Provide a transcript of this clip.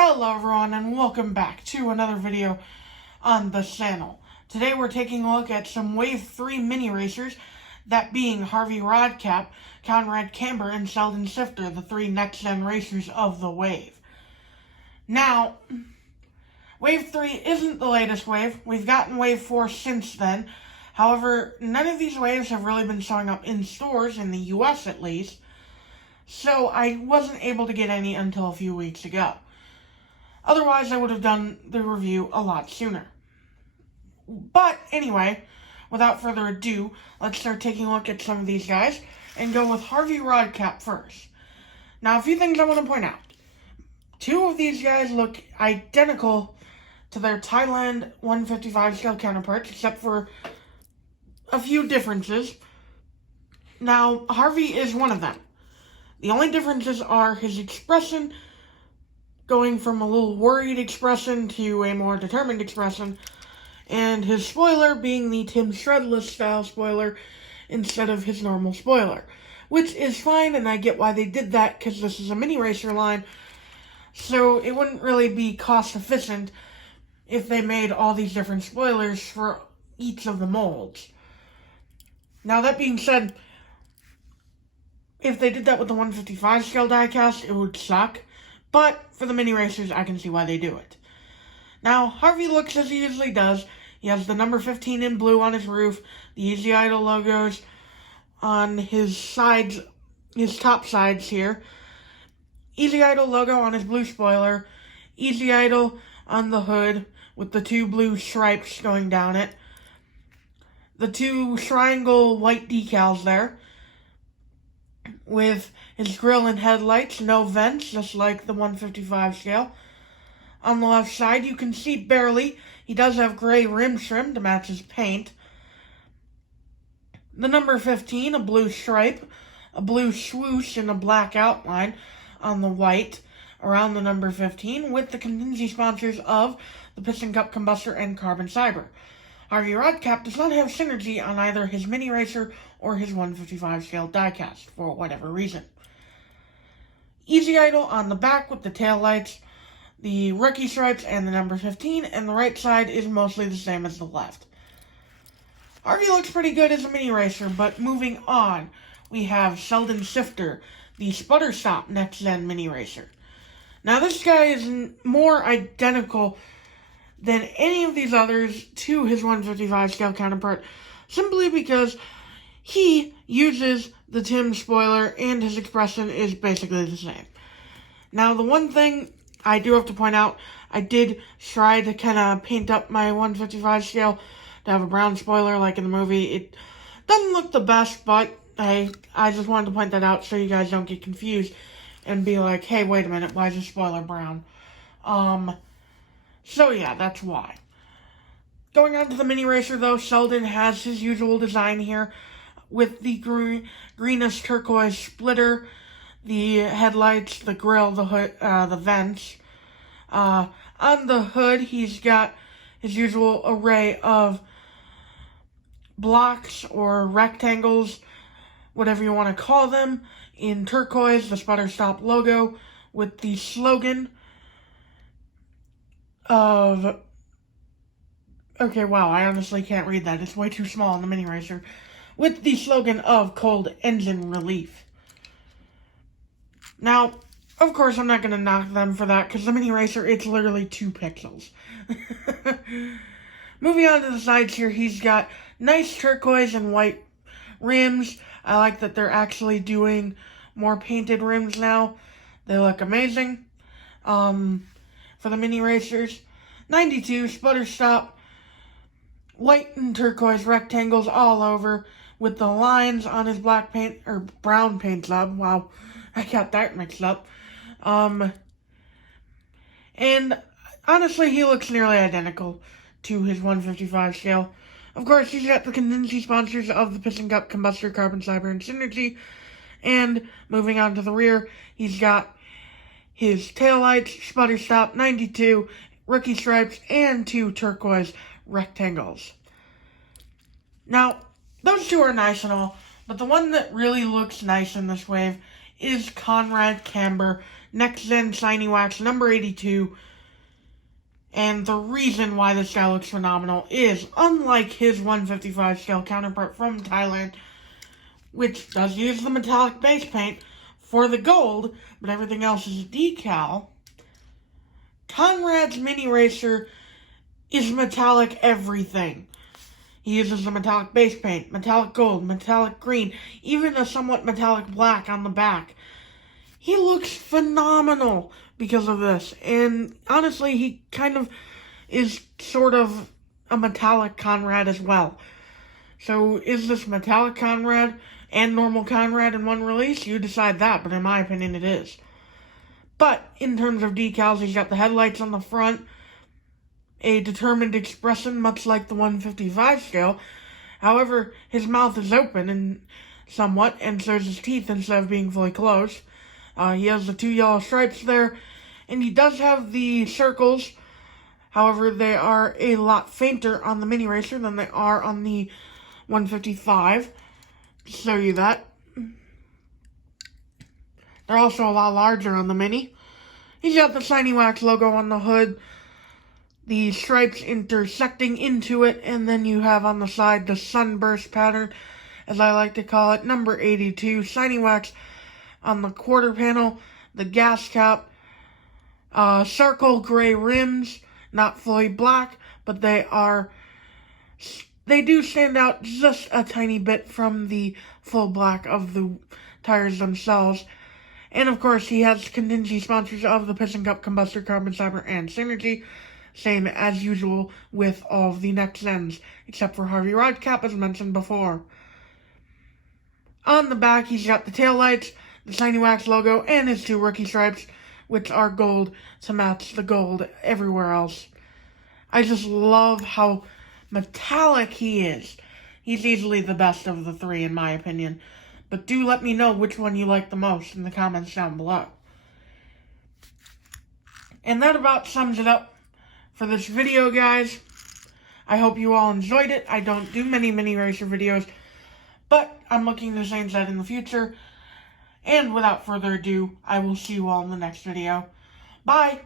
Hello everyone and welcome back to another video on the channel. Today we're taking a look at some Wave 3 mini racers, that being Harvey Rodcap, Conrad Camber, and Sheldon, the three next-gen racers of the Wave. Now, Wave 3 isn't the latest wave. We've gotten Wave 4 since then. However, none of these waves have really been showing up in stores, in the US at least, so I wasn't able to get any until a few weeks ago. Otherwise, I would have done the review a lot sooner. But anyway, without further ado, let's start taking a look at some of these guys and go with Harvey Rodcap first. Now, a few things I want to point out. Two of these guys look identical to their Thailand 155 scale counterparts, except for a few differences. Now, Harvey is one of them. The only differences are his expression going from a little worried expression to a more determined expression, and his spoiler being the Tim Shredless style spoiler instead of his normal spoiler, which is fine, and I get why they did that, because this is a mini racer line, so it wouldn't really be cost efficient if they made all these different spoilers for each of the molds. Now, that being said, if they did that with the 155 scale diecast, it would suck. But for the mini racers, I can see why they do it. Now, Harvey looks as he usually does. He has the number 15 in blue on his roof, the Easy Idol logos on his sides, his top sides here, Easy Idol logo on his blue spoiler, Easy Idol on the hood with the two blue stripes going down it, the two triangle white decals there, with his grille and headlights, no vents, just like the 155 scale. On the left side, you can see barely. He does have gray rim trim to match his paint. The number 15, a blue stripe, a blue swoosh, and a black outline on the white around the number 15, with the contingency sponsors of the Piston Cup Combustor and Carbon Cyber. Harvey Rodcap does not have synergy on either his mini racer or his 155 scale diecast, for whatever reason. Easy Idol on the back with the tail lights, the rookie stripes, and the number 15, and the right side is mostly the same as the left. Harvey looks pretty good as a mini racer, but moving on, we have Sheldon, the Sputter Stop next-gen mini racer. Now, this guy is more identical than any of these others to his 155 scale counterpart, simply because he uses the Tim spoiler and his expression is basically the same. Now, the one thing I do have to point out, I did try to kind of paint up my 155 scale to have a brown spoiler like in the movie. It doesn't look the best, but hey, I just wanted to point that out so you guys don't get confused and be like, hey, wait a minute, why is the spoiler brown? So yeah, that's why. Going on to the mini racer though, Sheldon has his usual design here with the greenish turquoise splitter, the headlights, the grille, the hood, the vents. On the hood, he's got his usual array of blocks or rectangles, whatever you want to call them, in turquoise, the Sputter Stop logo with the slogan of, okay, wow, I honestly can't read that. It's way too small in the mini racer. With the slogan of Cold Engine Relief. Now, of course, I'm not going to knock them for that, because the mini racer, it's literally 2 pixels. Moving on to the sides here, he's got nice turquoise and white rims. I like that they're actually doing more painted rims now. They look amazing. For the mini racers, 92 Sputter Stop, white and turquoise rectangles all over, with the lines on his black paint, or brown paint job. Wow, I got that mixed up. And honestly, he looks nearly identical to his 155 scale. Of course, he's got the contingency sponsors of the Piston Cup, Combustor, Carbon Cyber, and Synergy. And moving on to the rear, he's got his taillights, Sputter Stop, 92, rookie stripes, and 2 turquoise rectangles. Now, those two are nice and all, but the one that really looks nice in this wave is Conrad Camber, Next Gen Shiny Wax number 82. And the reason why this guy looks phenomenal is, unlike his 155 scale counterpart from Thailand, which does use the metallic base paint for the gold, but everything else is decal, Conrad's Mini Racer is metallic everything. He uses the metallic base paint, metallic gold, metallic green, even a somewhat metallic black on the back. He looks phenomenal because of this, and honestly, he kind of is sort of a metallic Conrad as well. So, is this metallic Conrad and normal Conrad in one release? You decide that, but in my opinion, it is. But, in terms of decals, he's got the headlights on the front, a determined expression, much like the 155 scale. However, his mouth is open and somewhat, and so is his teeth instead of being fully closed. He has the 2 yellow stripes there, and he does have the circles. However, they are a lot fainter on the Mini Racer than they are on the 155. To show you that. They're also a lot larger on the Mini. He's got the Shiny Wax logo on the hood, the stripes intersecting into it, and then you have on the side the sunburst pattern, as I like to call it, number 82, Shiny Wax on the quarter panel, the gas cap, circle gray rims, not fully black, but they do stand out just a tiny bit from the full black of the tires themselves. And of course, he has contingency sponsors of the Piston Cup, Combustor, Carbon Cyber, and Synergy, same as usual with all of the next gens, except for Harvey Rodcap, as mentioned before. On the back, he's got the taillights, the Shiny Wax logo, and his 2 rookie stripes, which are gold to match the gold everywhere else. I just love how metallic he is. He's easily the best of the 3 in my opinion. But do let me know which one you like the most in the comments down below. And that about sums it up for this video, guys. I hope you all enjoyed it. I don't do many Mini Racer videos, but I'm looking to change that in the future. And without further ado, I will see you all in the next video. Bye!